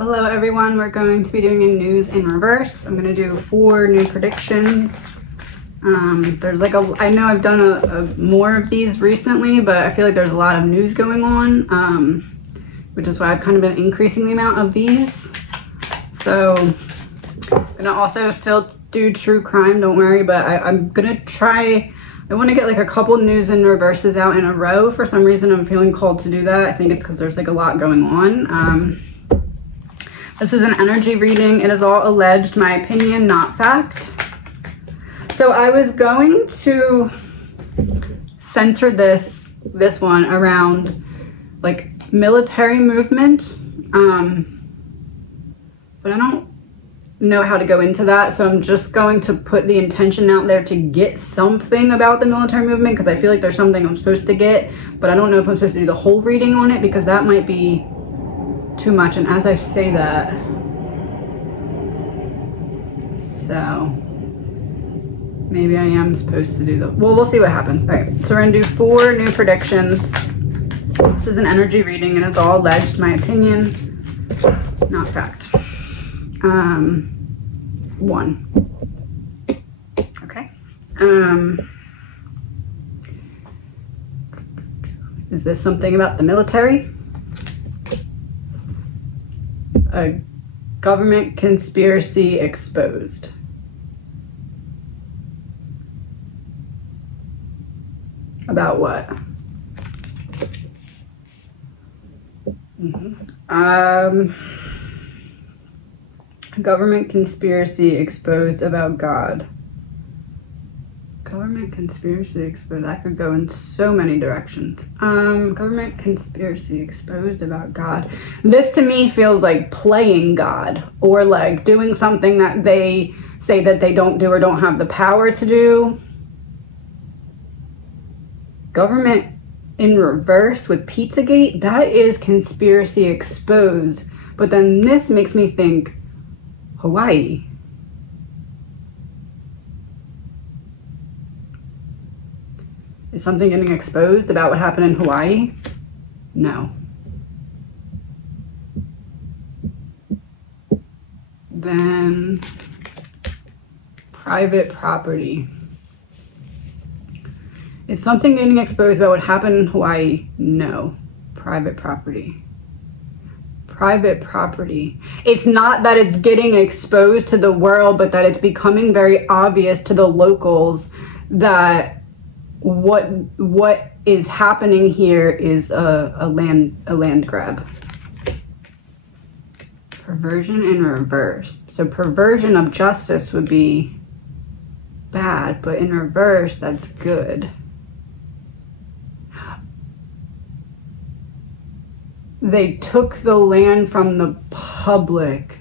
Hello everyone, we're going to be doing a news in reverse. I'm going to do 4 new predictions. There's like I know I've done more of these recently, but I feel like there's a lot of news going on, which is why I've kind of been increasing the amount of these. So I'm going to also still do true crime, don't worry, but I'm going to try, I want to get like a couple news in reverses out in a row. For some reason I'm feeling called to do that. I think it's because there's like a lot going on. This is an energy reading. It is all alleged, my opinion, not fact. So I was going to center this one around like military movement, but I don't know how to go into that. So I'm just going to put the intention out there to get something about the military movement, because I feel like there's something I'm supposed to get, but I don't know if I'm supposed to do the whole reading on it, because that might be too much. And as I say that, so maybe I am supposed to do the, well, we'll see what happens. All right, so we're gonna do 4 new predictions. This is an energy reading and it's all alleged, my opinion, not fact. 1. Okay. Is this something about the military? A government conspiracy exposed. About what? Government conspiracy exposed about God. Government conspiracy exposed. That could go in so many directions. Government conspiracy exposed about God. This to me feels like playing God, or like doing something that they say that they don't do or don't have the power to do. Government in reverse with Pizzagate, that is conspiracy exposed. But then this makes me think Hawaii. Is something getting exposed about what happened in Hawaii? No. Then private property. Is something getting exposed about what happened in Hawaii? No. Private property. Private property. It's not that it's getting exposed to the world, but that it's becoming very obvious to the locals that what is happening here is a land grab. Perversion in reverse. So perversion of justice would be bad, but in reverse, that's good. They took the land from the public.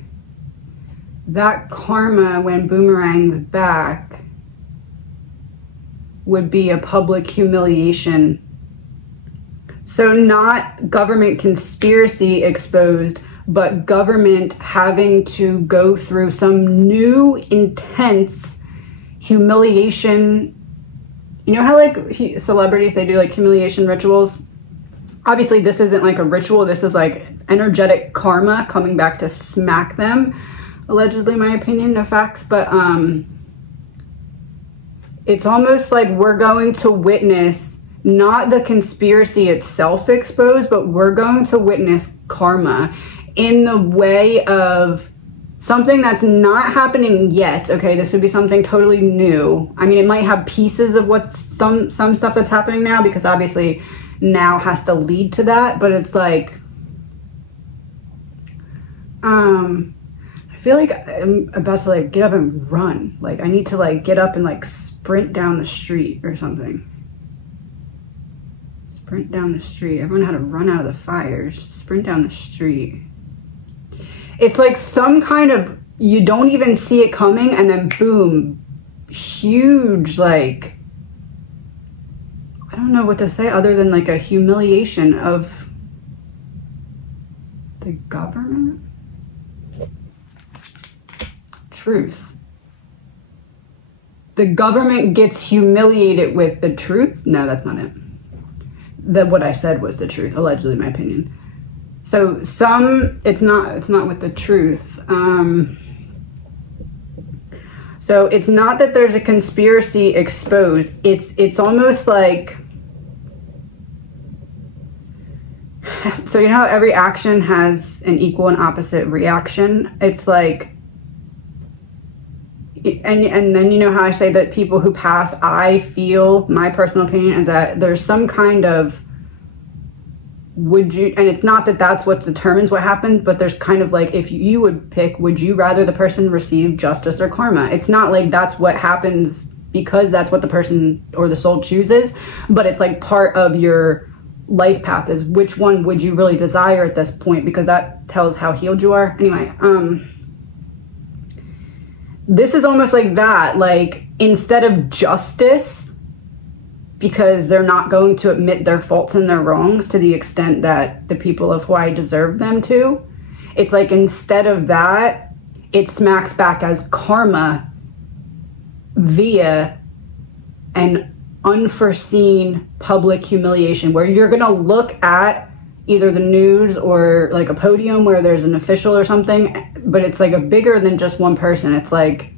That karma, when boomerangs back, would be a public humiliation. So not government conspiracy exposed, but government having to go through some new intense humiliation. You know how like celebrities, they do like humiliation rituals? Obviously this isn't like a ritual, this is like energetic karma coming back to smack them. Allegedly, my opinion, no facts, but it's almost like we're going to witness not the conspiracy itself exposed, but we're going to witness karma in the way of something that's not happening yet. Okay, this would be something totally new. I mean, it might have pieces of what's some stuff that's happening now, because obviously now has to lead to that, but it's like I feel like I'm about to like get up and run. Like I need to like get up and like sprint down the street or something. Sprint down the street. Everyone had to run out of the fires. Sprint down the street. It's like some kind of, you don't even see it coming, and then boom, huge, like, I don't know what to say other than like a humiliation of the government. Truth. The government gets humiliated with the truth. No, that's not it. That what I said was the truth, allegedly, my opinion. So it's not with the truth. So it's not that there's a conspiracy exposed. It's almost like, so you know how every action has an equal and opposite reaction? It's like, and then you know how I say that people who pass, I feel, my personal opinion is that there's some kind of, would you, and it's not that that's what determines what happened, but there's kind of like, if you would pick, would you rather the person receive justice or karma? It's not like that's what happens because that's what the person or the soul chooses, but it's like part of your life path is which one would you really desire at this point, because that tells how healed you are. Anyway, this is almost like that, like instead of justice, because they're not going to admit their faults and their wrongs to the extent that the people of Hawaii deserve them to. It's like instead of that, it smacks back as karma via an unforeseen public humiliation, where you're gonna look at either the news or like a podium where there's an official or something, but it's like a bigger than just one person. It's like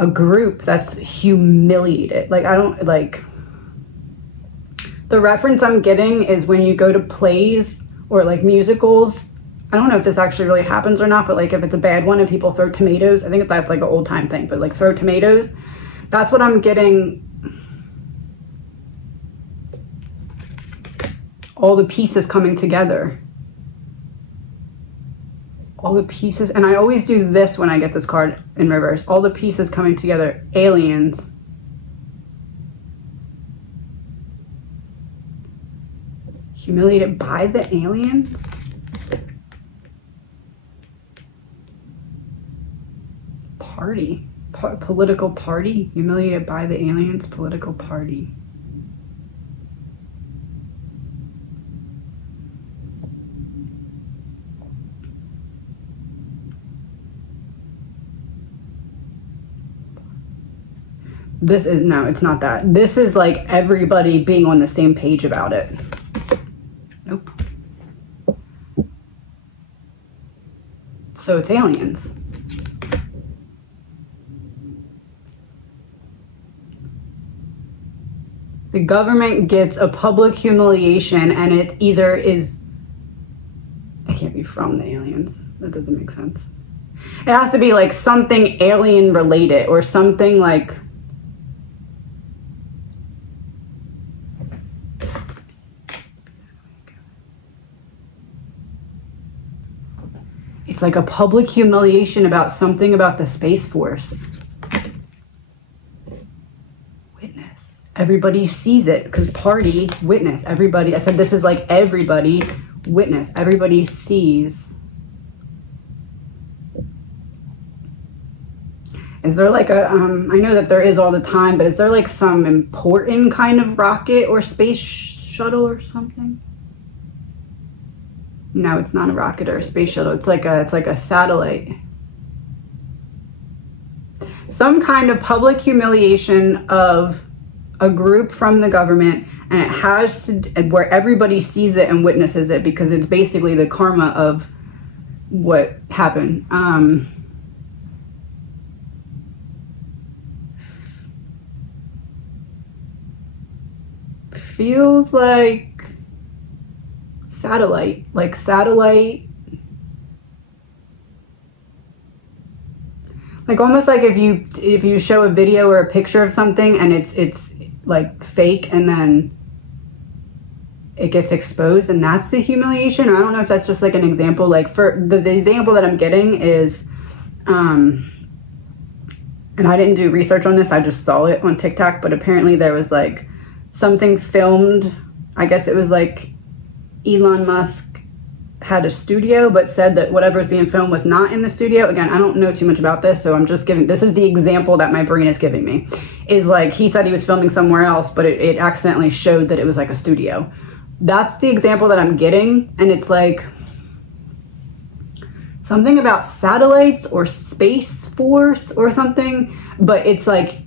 a group that's humiliated. Like, I don't, like, the reference I'm getting is when you go to plays or like musicals. I don't know if this actually really happens or not, but like if it's a bad one and people throw tomatoes, I think that's like an old time thing, but like throw tomatoes, that's what I'm getting. All the pieces coming together. All the pieces, and I always do this when I get this card in reverse. All the pieces coming together. Aliens. Humiliated by the aliens? Party. Political party. Humiliated by the aliens. Political party. This is, no, it's not that. This is like everybody being on the same page about it. Nope. So it's aliens. The government gets a public humiliation, and it either is, it can't be from the aliens. That doesn't make sense. It has to be like something alien related or something like, it's like a public humiliation about something about the Space Force. Witness. Everybody sees it, because party, witness, everybody. I said this is like everybody, witness, everybody sees. Is there like a, I know that there is all the time, but is there like some important kind of rocket or space shuttle or something? No, it's not a rocket or a space shuttle. It's like a satellite. Some kind of public humiliation of a group from the government, and it has to, where everybody sees it and witnesses it, because it's basically the karma of what happened. Feels like satellite, like satellite, like almost like if you show a video or a picture of something and it's like fake, and then it gets exposed, and that's the humiliation. Or I don't know if that's just like an example. Like for the example that I'm getting is, and I didn't do research on this, I just saw it on TikTok, but apparently there was like something filmed, I guess it was like Elon Musk had a studio, but said that whatever is being filmed was not in the studio. Again, I don't know too much about this, so I'm just giving, this is the example that my brain is giving me, is like he said he was filming somewhere else, but it accidentally showed that it was like a studio. That's the example that I'm getting, and it's like something about satellites or Space Force or something, but it's like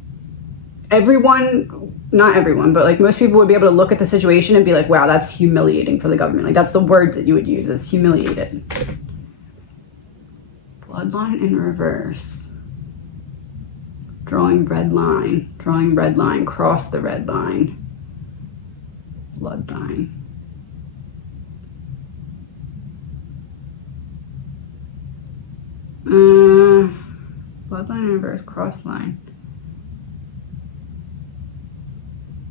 everyone not everyone, but like most people would be able to look at the situation and be like, wow, that's humiliating for the government. Like that's the word that you would use, is humiliated. Bloodline in reverse. Drawing red line, cross the red line. Bloodline. Bloodline in reverse, cross line.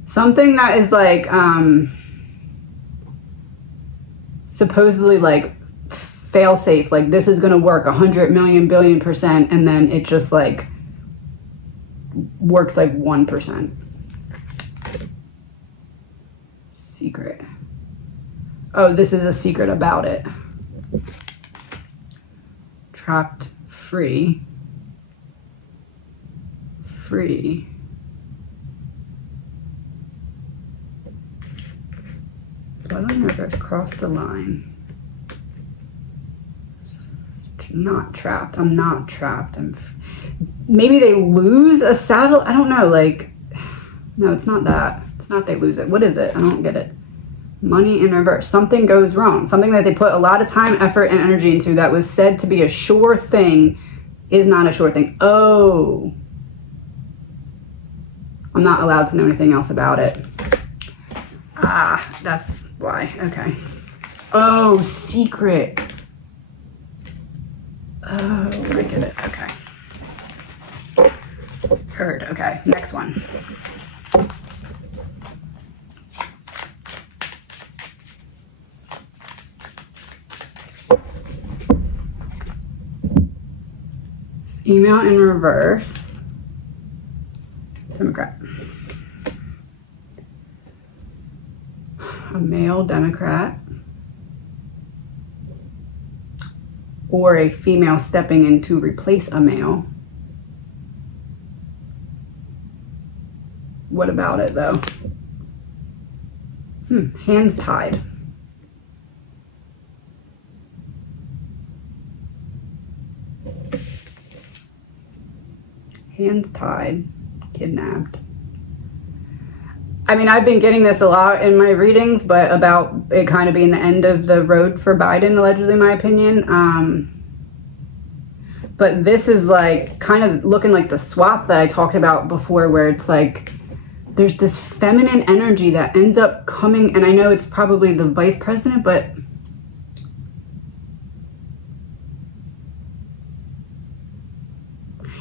Something that is like, supposedly like fail safe, like this is gonna work 100 million billion %, and then it just like works like 1%. Secret. Oh, this is a secret about it. Trapped, free. Free. Bloodline reverse, cross the line. Not trapped. I'm not trapped. Maybe they lose a saddle. I don't know. Like, no, it's not that. It's not they lose it. What is it? I don't get it. Money in reverse. Something goes wrong. Something that they put a lot of time, effort, and energy into that was said to be a sure thing is not a sure thing. Oh. I'm not allowed to know anything else about it. Ah, that's why. Okay. Oh, secret. Oh, I get it. Okay. Heard. Okay. Next one. Female in reverse. Democrat. A male Democrat. Or a female stepping in to replace a male. What about it though? Hands tied. Hands tied, kidnapped. I mean, I've been getting this a lot in my readings, but about it kind of being the end of the road for Biden, allegedly, in my opinion. But this is like kind of looking like the swap that I talked about before, where it's like there's this feminine energy that ends up coming, and I know it's probably the vice president, but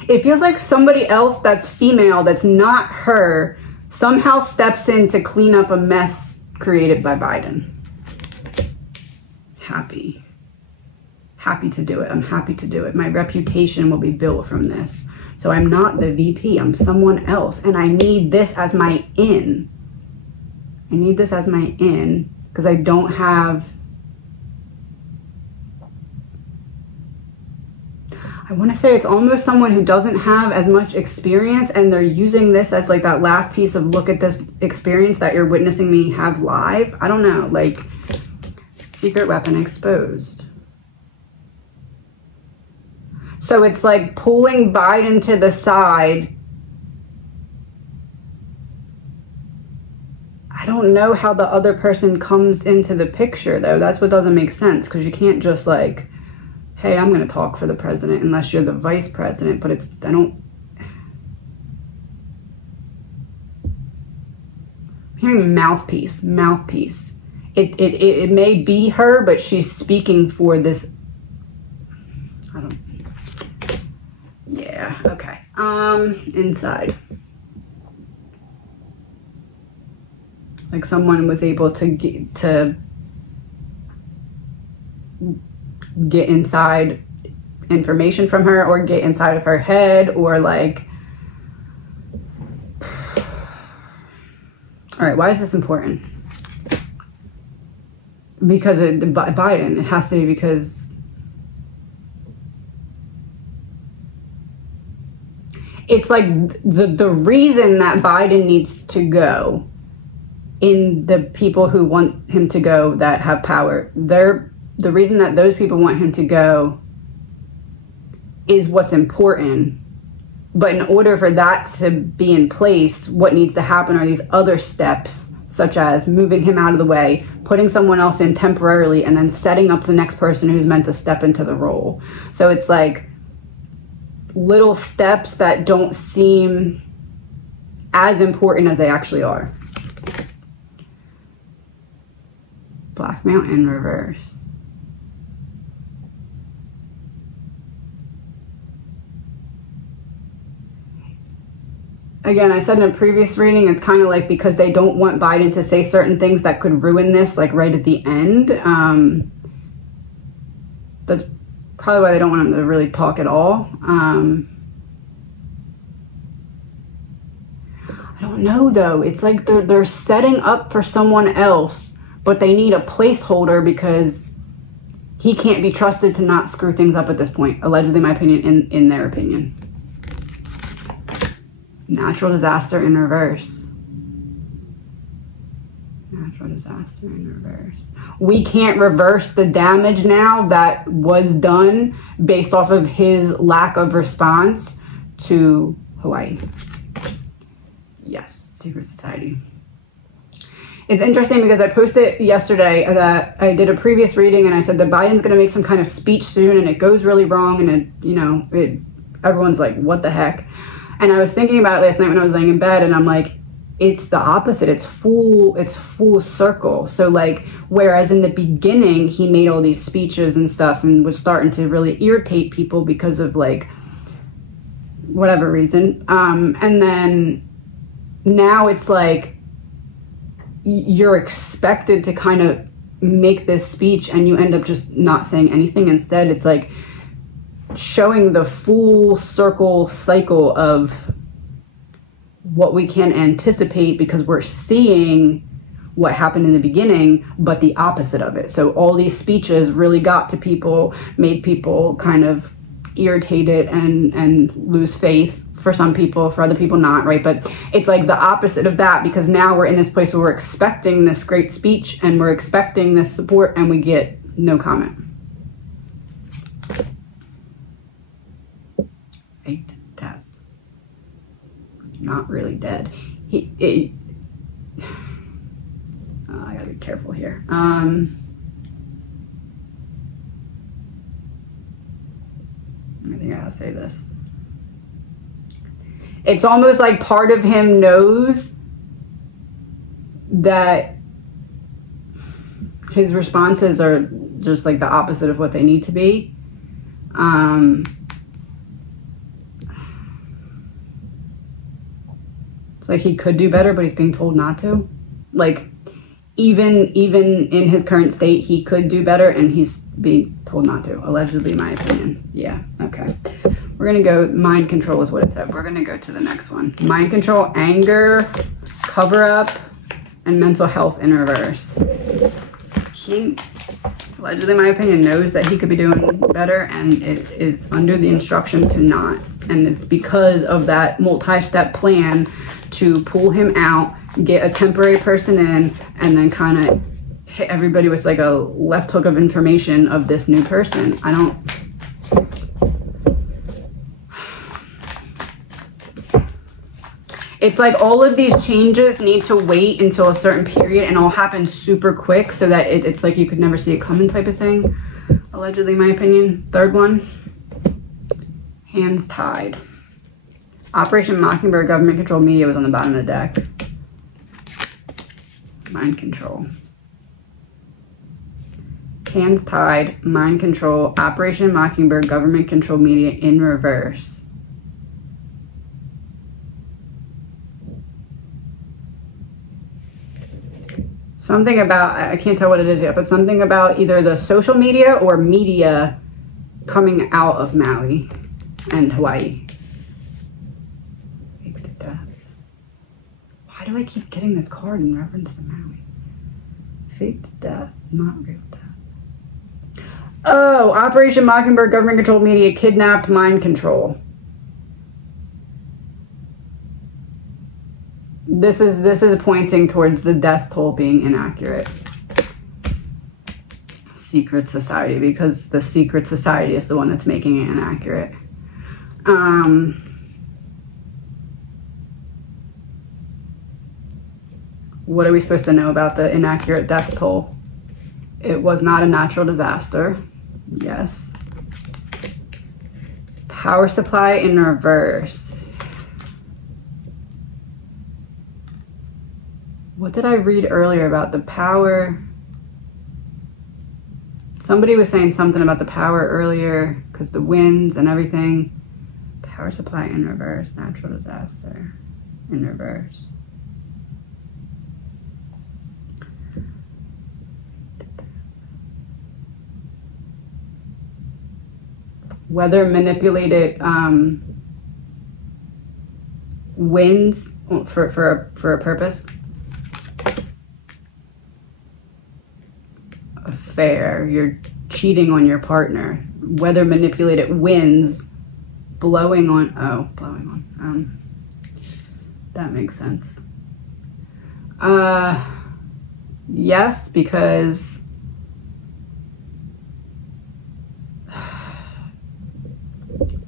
it feels like somebody else that's female, that's not her, somehow steps in to clean up a mess created by Biden. Happy. Happy to do it. I'm happy to do it. My reputation will be built from this. So I'm not the VP. I'm someone else. And I need this as my in. I need this as my in because I don't have... I want to say it's almost someone who doesn't have as much experience, and they're using this as like that last piece of look at this experience that you're witnessing me have live. I don't know, like secret weapon exposed. So it's like pulling Biden to the side. I don't know how the other person comes into the picture though. That's what doesn't make sense, because you can't just like, hey, I'm going to talk for the president unless you're the vice president, but it's, I don't, I'm hearing mouthpiece. It may be her, but she's speaking for this, I don't, yeah, okay. Inside. Like someone was able to get inside information from her, or get inside of her head, or like, all right, why is this important? Because Biden, it has to be because it's like the reason that Biden needs to go, in the people who want him to go that have power, the reason that those people want him to go is what's important, But in order for that to be in place, what needs to happen are these other steps, such as moving him out of the way, putting someone else in temporarily, and then setting up the next person who's meant to step into the role. So it's like little steps that don't seem as important as they actually are. Blackmail in reverse. Again, I said in a previous reading, it's kind of like because they don't want Biden to say certain things that could ruin this, like right at the end. That's probably why they don't want him to really talk at all. I don't know though. It's like they're setting up for someone else, but they need a placeholder because he can't be trusted to not screw things up at this point. Allegedly, my opinion, in their opinion. Natural disaster in reverse. Natural disaster in reverse. We can't reverse the damage now that was done based off of his lack of response to Hawaii. Yes, secret society. It's interesting because I posted yesterday that I did a previous reading and I said that Biden's going to make some kind of speech soon and it goes really wrong and it, you know, everyone's like, what the heck? And I was thinking about it last night when I was laying in bed and I'm like, it's the opposite. It's full circle. So like, whereas in the beginning, he made all these speeches and stuff and was starting to really irritate people because of like, whatever reason. And then now it's like, you're expected to kind of make this speech and you end up just not saying anything. Instead, it's like showing the full circle cycle of what we can anticipate because we're seeing what happened in the beginning, but the opposite of it. So all these speeches really got to people, made people kind of irritated and lose faith for some people, for other people not, right? But it's like the opposite of that because now we're in this place where we're expecting this great speech and we're expecting this support and we get no comment. Faked death. Not really dead. I gotta be careful here. I think I gotta say this. It's almost like part of him knows that his responses are just like the opposite of what they need to be. It's like he could do better, but he's being told not to. Like, even in his current state, he could do better, and he's being told not to. Allegedly, my opinion. Yeah, okay. We're going to go, mind control is what it said. We're going to go to the next one. Mind control, anger, cover-up, and mental health in reverse. He, allegedly, my opinion, knows that he could be doing better, and it is under the instruction to not. And it's because of that multi-step plan to pull him out, get a temporary person in, and then kind of hit everybody with like a left hook of information of this new person. It's like all of these changes need to wait until a certain period and all happen super quick so that it's like you could never see it coming type of thing. Allegedly, my opinion. Third one, hands tied. Operation Mockingbird government controlled media was on the bottom of the deck. Mind control. Hands tied, mind control, Operation Mockingbird government controlled media in reverse. Something about, I can't tell what it is yet, but something about either the social media or media coming out of Maui and Hawaii. Faked death. Why do I keep getting this card in reference to Maui? Faked death, not real death. Oh, Operation Mockingbird government controlled media kidnapped mind control. This is pointing towards the death toll being inaccurate. Secret society, because the secret society is the one that's making it inaccurate. What are we supposed to know about the inaccurate death toll? It was not a natural disaster. Yes. Power supply in reverse. What did I read earlier about the power? Somebody was saying something about the power earlier because the winds and everything. Power supply in reverse, natural disaster in reverse. Weather manipulated winds for a purpose. Affair, you're cheating on your partner. Weather manipulated winds blowing on, that makes sense. Yes, because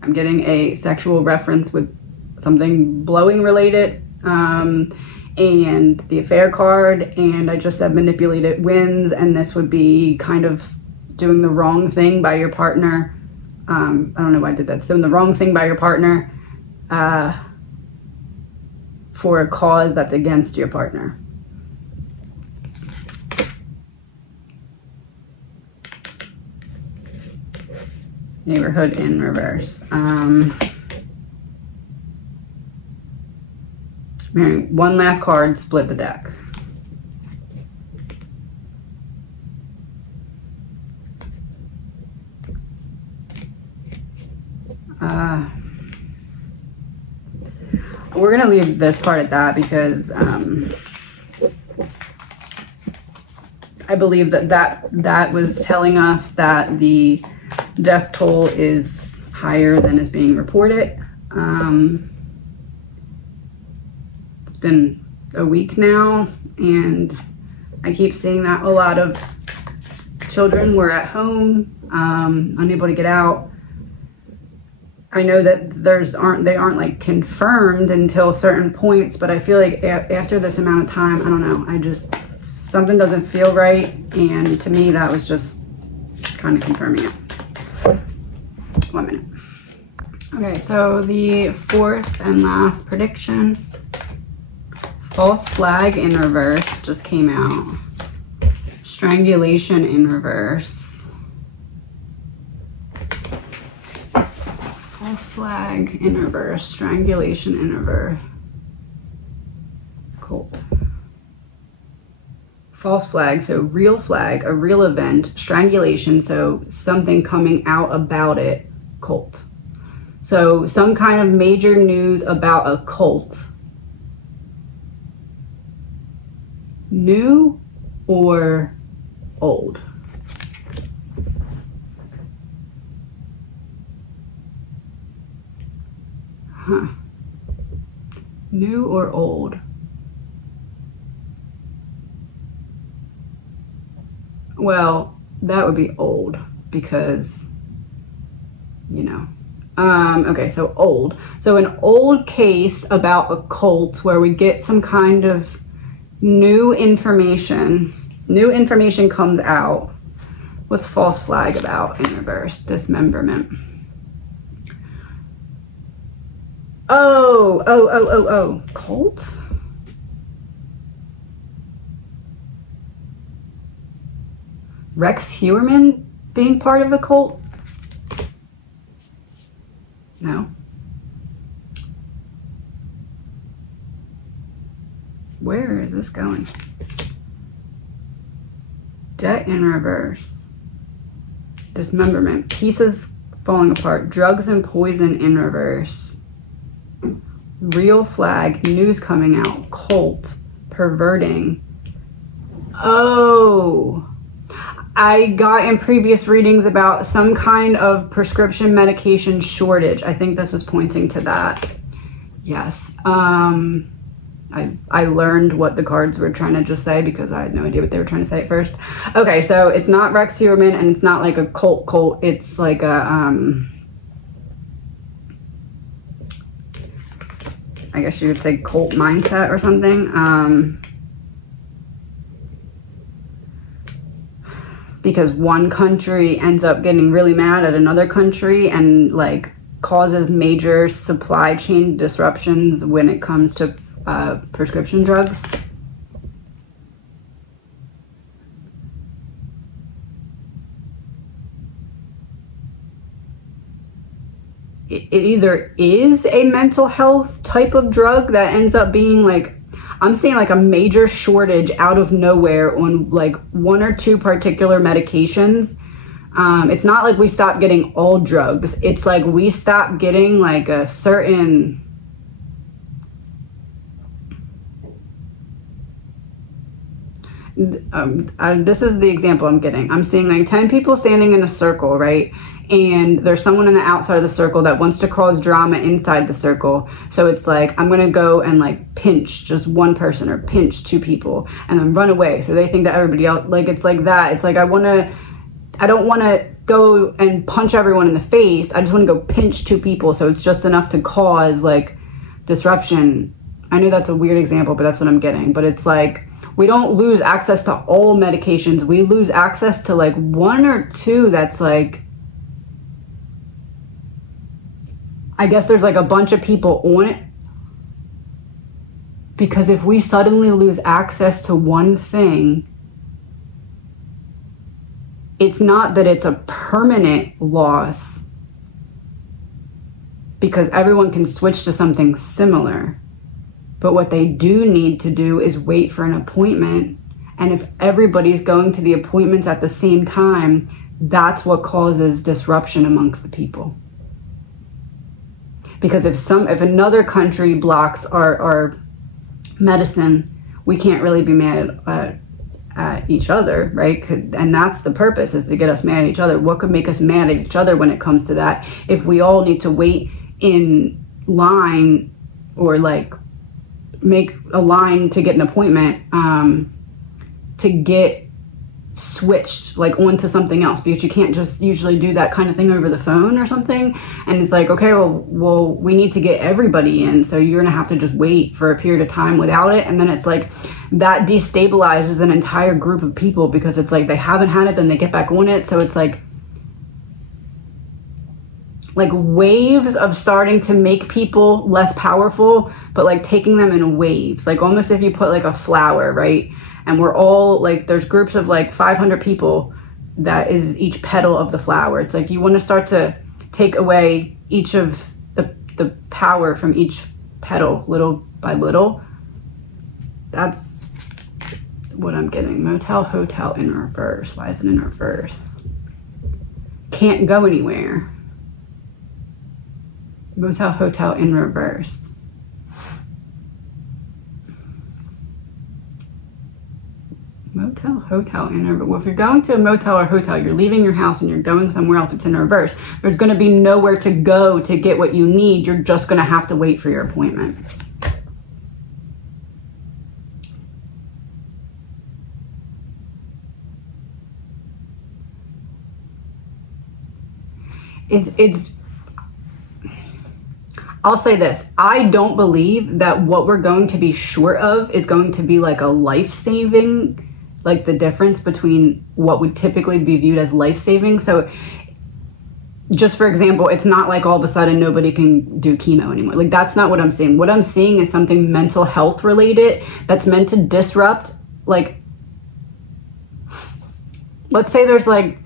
I'm getting a sexual reference with something blowing related, and the affair card, and I just said manipulated winds, and this would be kind of doing the wrong thing by your partner. I don't know why I did that. It's doing the wrong thing by your partner for a cause that's against your partner. Neighborhood in reverse. One last card, split the deck. We're gonna leave this part at that because I believe that was telling us that the death toll is higher than is being reported. It's been a week now, and I keep seeing that a lot of children were at home, unable to get out. I know that they aren't like confirmed until certain points, but I feel like after this amount of time, I don't know, something doesn't feel right, and to me that was just kind of confirming it. 1 minute. Okay, so the fourth and last prediction, false flag in reverse just came out. Strangulation in reverse. False flag in reverse, strangulation in reverse. Colt. False flag, so real flag, a real event. Strangulation, so something coming out about it. Cult. So some kind of major news about a cult. New or old? Huh. New or old? Well, that would be old because, you know. Okay, so old. So an old case about a cult where we get some kind of new information. New information comes out. What's false flag about in reverse? Dismemberment. Oh. Cult? Rex Heuermann being part of a cult? No. Where is this going? Debt in reverse. Dismemberment. Pieces falling apart. Drugs and poison in reverse. Real flag. News coming out. Cult. Perverting. Oh. I got in previous readings about some kind of prescription medication shortage. I think this was pointing to that. Yes. I learned what the cards were trying to just say because I had no idea what they were trying to say at first. Okay, so it's not Rex Heuermann and it's not like a cult. It's like a, I guess you would say cult mindset or something. because one country ends up getting really mad at another country and like causes major supply chain disruptions when it comes to prescription drugs. It either is a mental health type of drug that ends up being like, I'm seeing like a major shortage out of nowhere on like 1 or 2 particular medications. It's not like we stopped getting all drugs. It's like we stopped getting like a certain, this is the example I'm getting. I'm seeing like 10 people standing in a circle, right? And there's someone on the outside of the circle that wants to cause drama inside the circle. So it's like, I'm gonna go and like pinch just one person or pinch 2 people and then run away. So they think that everybody else, like, it's like that. It's like, I don't wanna go and punch everyone in the face. I just wanna go pinch 2 people. So it's just enough to cause like disruption. I know that's a weird example, but that's what I'm getting. But it's like, we don't lose access to all medications. We lose access to like 1 or 2 that's like, I guess there's like a bunch of people on it. Because if we suddenly lose access to one thing, it's not that it's a permanent loss, because everyone can switch to something similar. But what they do need to do is wait for an appointment. And if everybody's going to the appointments at the same time, that's what causes disruption amongst the people. Because if another country blocks our medicine, we can't really be mad at each other, right? And that's the purpose, is to get us mad at each other. What could make us mad at each other when it comes to that? If we all need to wait in line or like make a line to get an appointment to get switched like onto something else, because you can't just usually do that kind of thing over the phone or something. And it's like, okay, well we need to get everybody in, so you're gonna have to just wait for a period of time without it. And then it's like that destabilizes an entire group of people, because it's like they haven't had it, then they get back on it. So it's like waves of starting to make people less powerful, but like taking them in waves, like almost if you put like a flower, right? And we're all like, there's groups of like 500 people, that is each petal of the flower. It's like you want to start to take away each of the power from each petal little by little. That's what I'm getting. Motel, hotel in reverse. Why is it in reverse? Can't go anywhere. Motel, hotel in reverse. Motel, hotel in reverse. Well, if you're going to a motel or hotel, you're leaving your house and you're going somewhere else, it's in reverse. There's going to be nowhere to go to get what you need. You're just going to have to wait for your appointment. I'll say this. I don't believe that what we're going to be short of is going to be like a life-saving, like the difference between what would typically be viewed as life-saving. So just for example, it's not like all of a sudden nobody can do chemo anymore. Like that's not what I'm seeing. What I'm seeing is something mental health related that's meant to disrupt, like, let's say there's like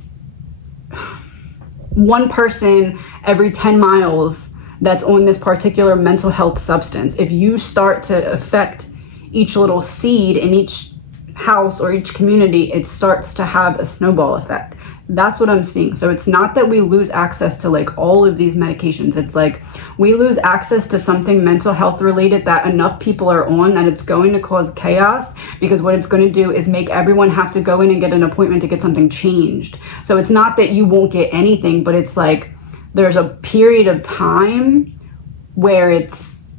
one person every 10 miles that's on this particular mental health substance. If you start to affect each little seed in each house or each community, it starts to have a snowball effect. That's what I'm seeing. So it's not that we lose access to like all of these medications. It's like we lose access to something mental health related that enough people are on that it's going to cause chaos, because what it's going to do is make everyone have to go in and get an appointment to get something changed. So it's not that you won't get anything, but it's like there's a period of time where it's,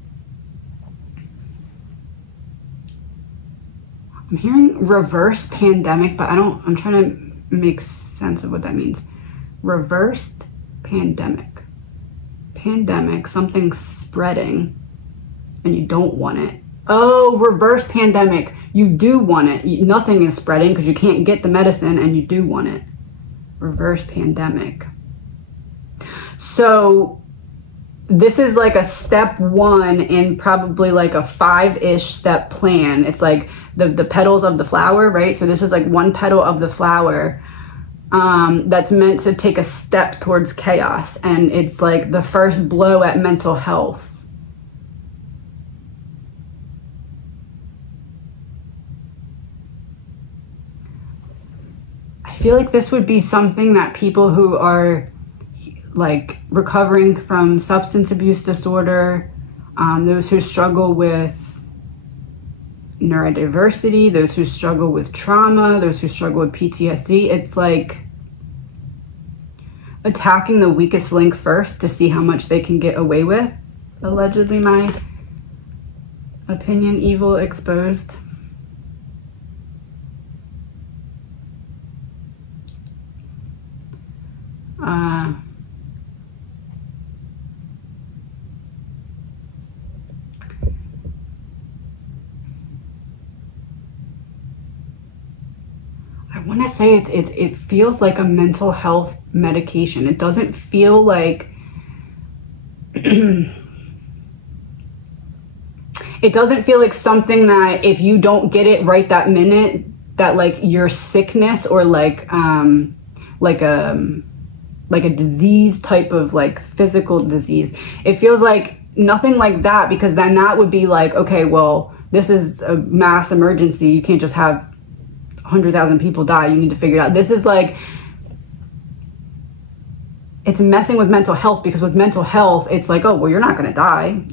I'm hearing reverse pandemic, but I'm trying to make sense of what that means. Reversed pandemic. Pandemic, something spreading and you don't want it. Oh, reverse pandemic. You do want it. Nothing is spreading because you can't get the medicine and you do want it. reverse pandemic. So this is like a step 1 in probably like a 5-ish step plan. It's like the petals of the flower, right? So this is like one petal of the flower that's meant to take a step towards chaos. And it's like the first blow at mental health. I feel like this would be something that people who are like recovering from substance abuse disorder, those who struggle with neurodiversity, those who struggle with trauma, those who struggle with PTSD, it's like attacking the weakest link first to see how much they can get away with. Allegedly, my opinion, evil exposed. I want to say it feels like a mental health medication. It doesn't feel like it doesn't feel like something that if you don't get it right that minute, that like your sickness or like a disease type of like physical disease. It feels like nothing like that, because then that would be like, okay, well, this is a mass emergency. You can't just have 100,000 people die. You need to figure it out. This is like, it's messing with mental health, because with mental health, it's like, oh, well, you're not going to die.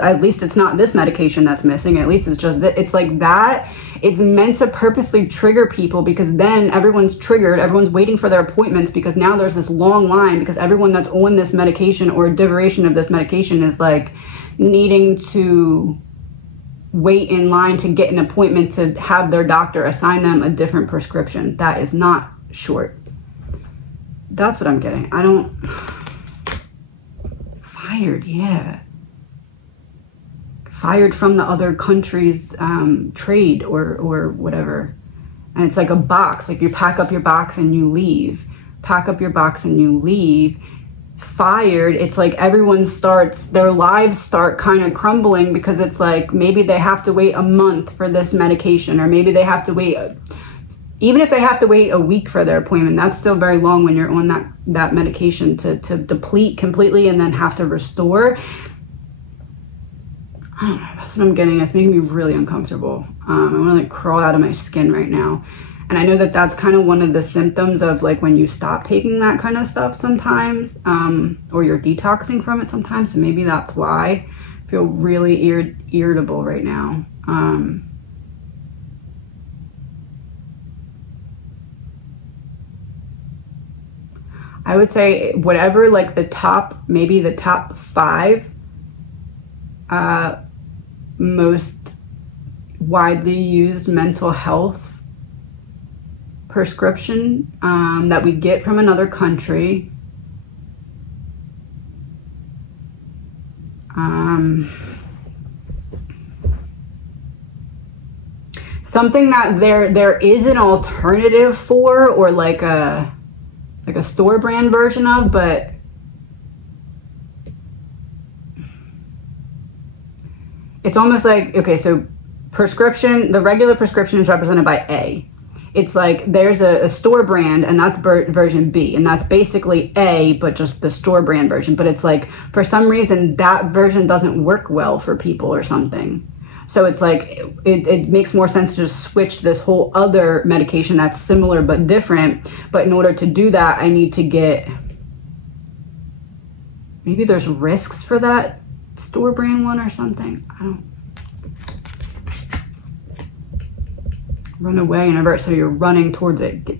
At least it's not this medication that's missing. At least it's just that. It's like that. It's meant to purposely trigger people, because then everyone's triggered. Everyone's waiting for their appointments, because now there's this long line, because everyone that's on this medication or a duration of this medication is like needing to wait in line to get an appointment to have their doctor assign them a different prescription. That is not short. That's what I'm getting. I don't... Fired, yeah. Fired from the other country's trade or whatever. And it's like a box. Like you pack up your box and you leave. Pack up your box and you leave. Fired, it's like everyone starts, their lives start kind of crumbling, because it's like maybe they have to wait a month for this medication, or maybe they have to wait... Even if they have to wait a week for their appointment, that's still very long when you're on that medication to deplete completely and then have to restore. I don't know, that's what I'm getting. It's making me really uncomfortable. I want to like crawl out of my skin right now. And I know that that's kind of one of the symptoms of like when you stop taking that kind of stuff sometimes, or you're detoxing from it sometimes. So maybe that's why I feel really irritable right now. I would say whatever, like maybe the top 5 most widely used mental health prescription that we get from another country. Something that there is an alternative for, or like a store brand version of, but it's almost like, okay, so prescription, the regular prescription is represented by A. It's like there's a store brand, and that's version B, and that's basically A, but just the store brand version. But it's like, for some reason, that version doesn't work well for people or something. So it's like, it makes more sense to just switch this whole other medication that's similar but different. But in order to do that, I need to get, maybe there's risks for that store brand one or something. I don't. Run away and avert, so you're running towards it.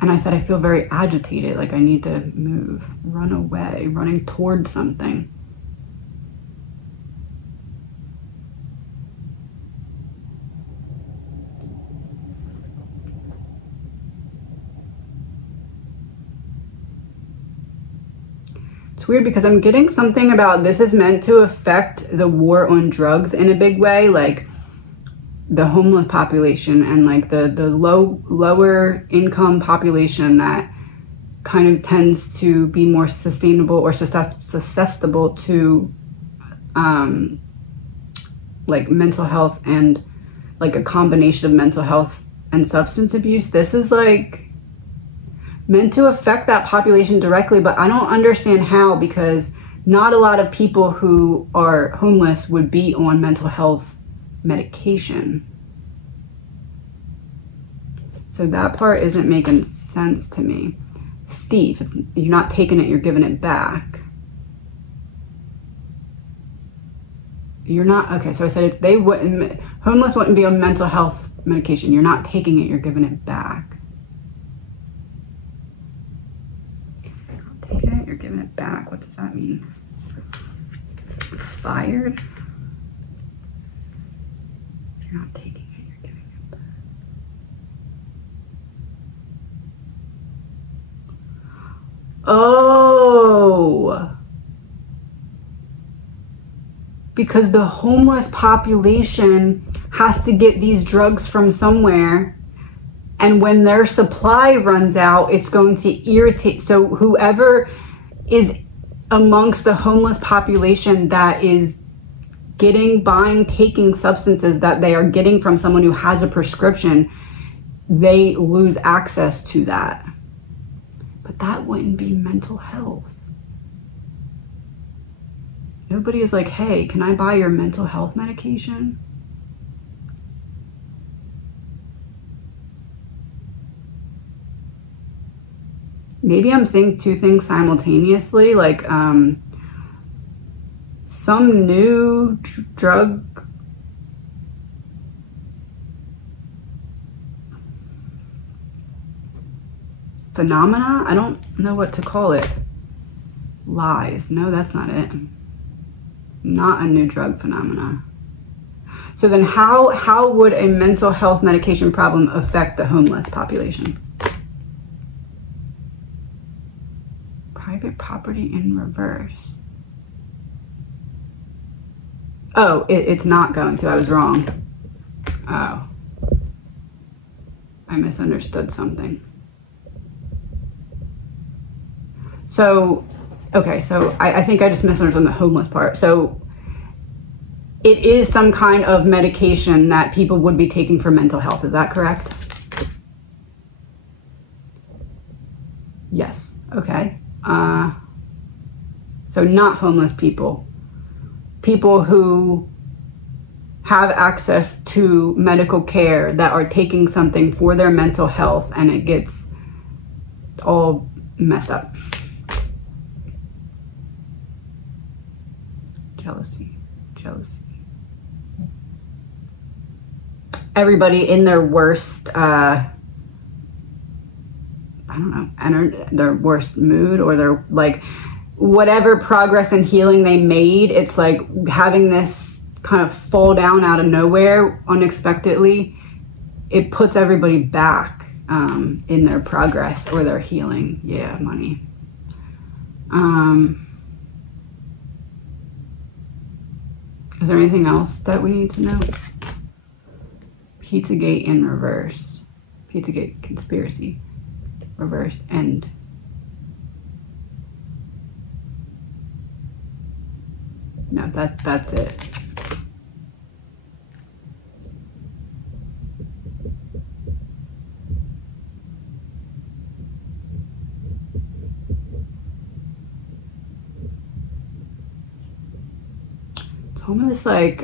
And I said I feel very agitated, like I need to move. Run away, running towards something. It's weird because I'm getting something about this is meant to affect the war on drugs in a big way. Like the homeless population and like the lower income population that kind of tends to be more sustainable or susceptible to like mental health and like a combination of mental health and substance abuse. This is like meant to affect that population directly, but I don't understand how, because not a lot of people who are homeless would be on mental health medication. So that part isn't making sense to me. Thief, you're not taking it, you're giving it back. You're not, okay, so I said if they wouldn't, homeless wouldn't be on mental health medication. You're not taking it, you're giving it back. Not taking it, you're giving it back. What does that mean? Fired? You're not taking it, you're giving it back. Oh! Because the homeless population has to get these drugs from somewhere, and when their supply runs out, it's going to irritate. So whoever is amongst the homeless population that is buying, taking substances that they are getting from someone who has a prescription, they lose access to that. But that wouldn't be mental health. Nobody is like, hey, can I buy your mental health medication? Maybe I'm saying two things simultaneously, like some new drug phenomena? I don't know what to call it. Lies. No, that's not it. Not a new drug phenomena. So then how would a mental health medication problem affect the homeless population? Private property in reverse. Oh, it's not going to. I was wrong. Oh. I misunderstood something. So, okay, so I think I just misunderstood the homeless part. So it is some kind of medication that people would be taking for mental health. Is that correct? Yes. Okay. So not homeless people. People who have access to medical care that are taking something for their mental health and it gets all messed up. Jealousy. Everybody in their worst, I don't know, their worst mood, or their, like, whatever progress and healing they made, it's like having this kind of fall down out of nowhere unexpectedly. It puts everybody back in their progress or their healing. Yeah, money. Is there anything else that we need to know? Pizzagate in reverse. Pizzagate conspiracy. Reversed end. No, that's it. It's almost like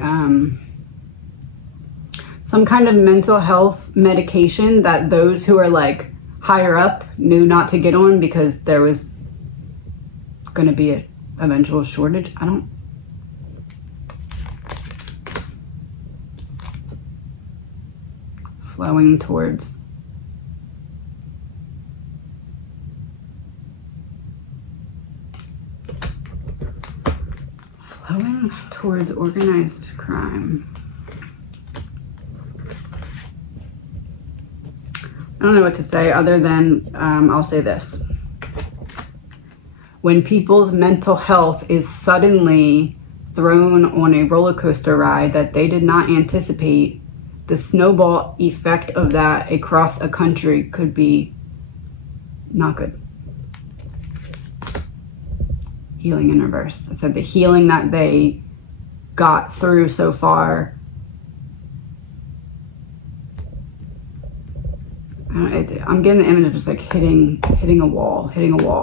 some kind of mental health medication that those who are like higher up knew not to get on because there was going to be an eventual shortage. I don't. Flowing towards. Flowing towards organized crime. I don't know what to say other than I'll say this. When people's mental health is suddenly thrown on a roller coaster ride that they did not anticipate, the snowball effect of that across a country could be not good. Healing in reverse. I said the healing that they got through so far, I'm getting the image of just like hitting a wall.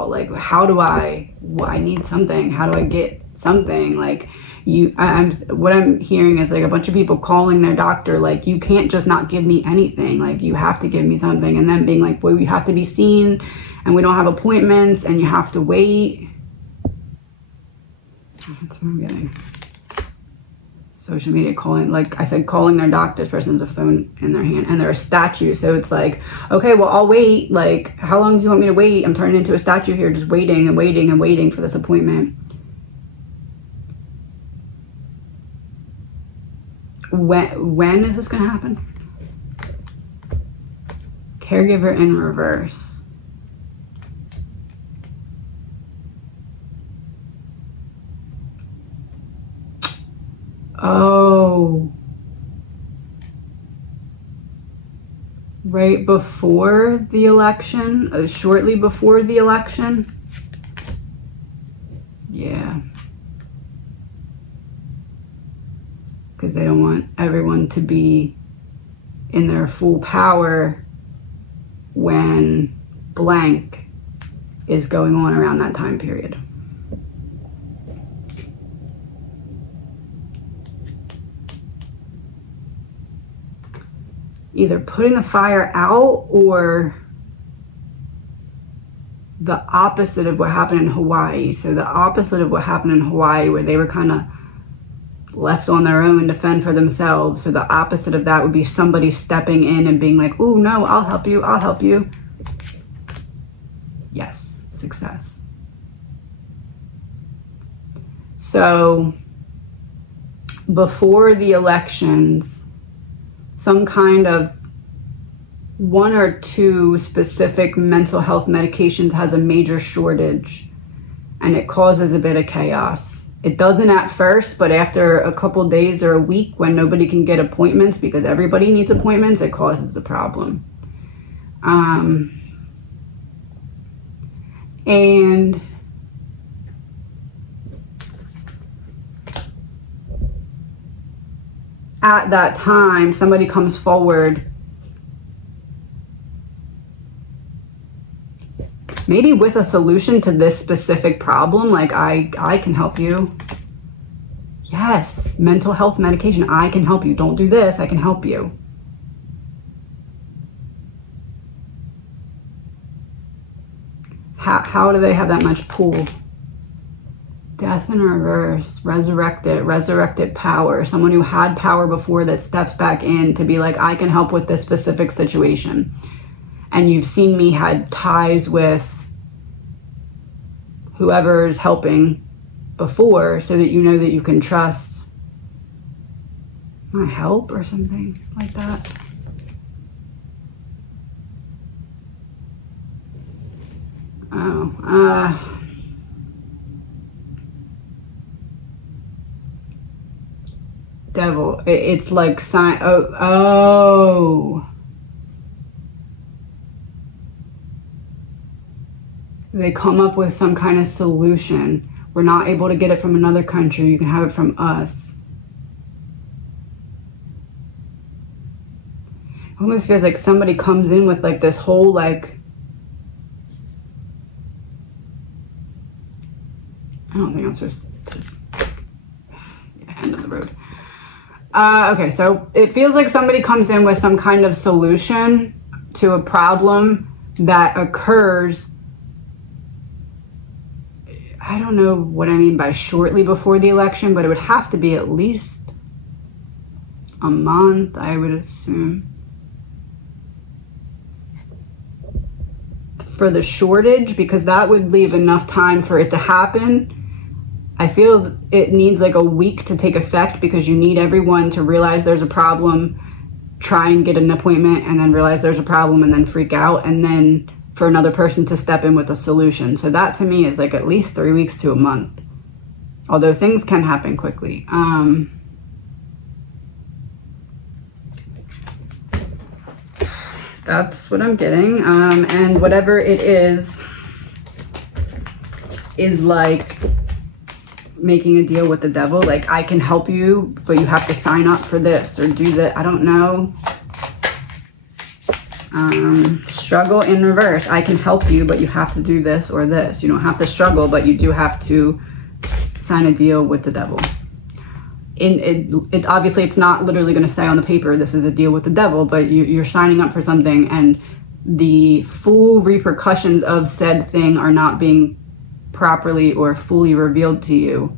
Like, how do I need something. How do I get something? Like, what I'm hearing is like a bunch of people calling their doctor, like, you can't just not give me anything. Like, you have to give me something. And then being like, well, you have to be seen and we don't have appointments and you have to wait. That's what I'm getting. Social media calling, like I said, calling their doctor. This person's a phone in their hand and they're a statue. So it's like, okay, well, I'll wait. Like, how long do you want me to wait? I'm turning into a statue here, just waiting and waiting and waiting for this appointment. When is this going to happen? Caregiver in reverse. Oh, right before the election, shortly before the election. Yeah. Because they don't want everyone to be in their full power when blank is going on around that time period. Either putting the fire out or the opposite of what happened in Hawaii. So the opposite of what happened in Hawaii, where they were kind of left on their own to fend for themselves. So the opposite of that would be somebody stepping in and being like, oh no, I'll help you, I'll help you. Yes, success. So before the elections, some kind of 1 or 2 specific mental health medications has a major shortage and it causes a bit of chaos. It doesn't at first, but after a couple days or a week when nobody can get appointments because everybody needs appointments, it causes a problem. And at that time, somebody comes forward, maybe with a solution to this specific problem, like I can help you. Yes, mental health medication, I can help you. Don't do this, I can help you. How do they have that much pull? Death in reverse, resurrected power. Someone who had power before that steps back in to be like, I can help with this specific situation. And you've seen me had ties with whoever's helping before so that you know that you can trust my help or something like that. Oh, devil. It's like sign. Oh. They come up with some kind of solution. We're not able to get it from another country. You can have it from us. It almost feels like somebody comes in with like this whole like, I don't think I'm supposed to, end of the road. Okay, so it feels like somebody comes in with some kind of solution to a problem that occurs. I don't know what I mean by shortly before the election, but it would have to be at least a month, I would assume. For the shortage, because that would leave enough time for it to happen. I feel it needs like a week to take effect because you need everyone to realize there's a problem, try and get an appointment, and then realize there's a problem and then freak out, and then for another person to step in with a solution. So that to me is like at least 3 weeks to a month. Although things can happen quickly. That's what I'm getting. And whatever it is like making a deal with the devil. Like, I can help you, but you have to sign up for this or do that. I don't know. Struggle in reverse. I can help you, but you have to do this or this. You don't have to struggle, but you do have to sign a deal with the devil. It obviously, it's not literally going to say on the paper, this is a deal with the devil, but you're signing up for something, and the full repercussions of said thing are not being properly or fully revealed to you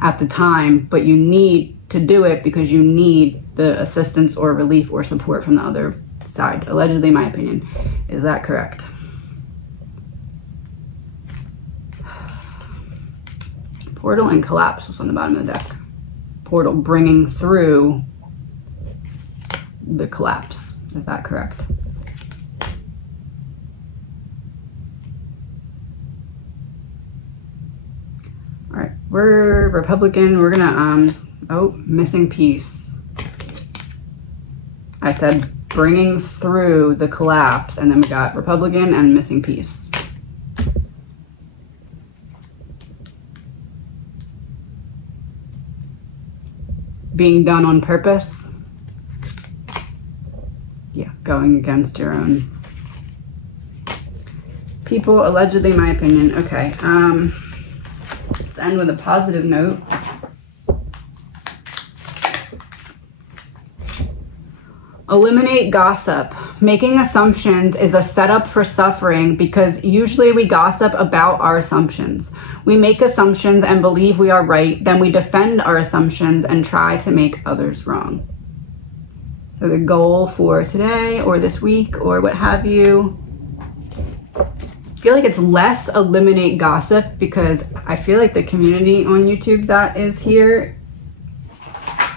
at the time, but you need to do it because you need the assistance or relief or support from the other side. Allegedly, my opinion. Is that correct? Portal and collapse was on the bottom of the deck. Portal bringing through the collapse. Is that correct? All right, we're Republican. We're gonna, oh, missing piece. I said bringing through the collapse, and then we got Republican and missing piece. Being done on purpose. Yeah, going against your own people, allegedly, my opinion. Okay, let's end with a positive note. Eliminate gossip. Making assumptions is a setup for suffering because usually we gossip about our assumptions. We make assumptions and believe we are right, then we defend our assumptions and try to make others wrong. So the goal for today or this week or what have you, I feel like it's less eliminate gossip, because I feel like the community on YouTube that is here,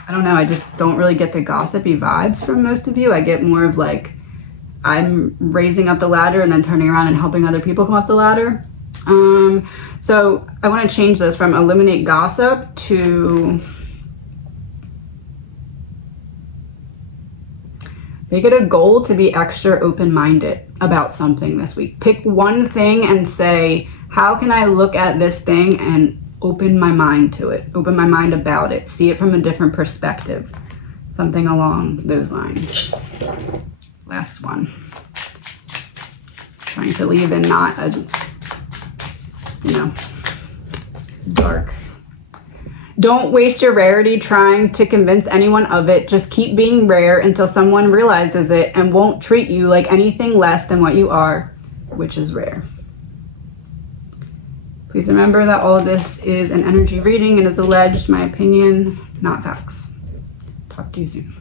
I don't know, I just don't really get the gossipy vibes from most of you. I get more of like, I'm raising up the ladder and then turning around and helping other people come up the ladder. So I want to change this from eliminate gossip to make it a goal to be extra open-minded about something this week. Pick one thing and say, how can I look at this thing and open my mind to it, open my mind about it, see it from a different perspective, something along those lines. Last one. Trying to leave in not a, you know, dark. Don't waste your rarity trying to convince anyone of it. Just keep being rare until someone realizes it and won't treat you like anything less than what you are, which is rare. Please remember that all of this is an energy reading and is alleged, my opinion, not facts. Talk to you soon.